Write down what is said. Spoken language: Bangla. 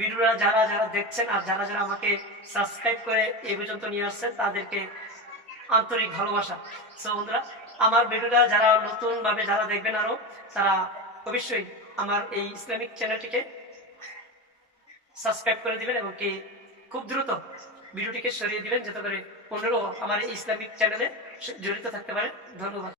ভিডিওরা যারা যারা দেখছেন আর যারা যারা আমাকে সাবস্ক্রাইব করে এই পর্যন্ত নিয়ে আসছেন, তাদেরকে আন্তরিক ভালোবাসা। সো বন্ধুরা, আমার ভিডিওটা যারা নতুনভাবে যারা দেখবেন আরও তারা অবশ্যই আমার এই ইসলামিক চ্যানেলটিকে সাবস্ক্রাইব করে দিবেন এবং কি খুব দ্রুত ভিডিওটিকে সরিয়ে দিবেন, যাতে করে অন্যরাও আমার এই ইসলামিক চ্যানেলে জড়িত থাকতে পারে। ধন্যবাদ।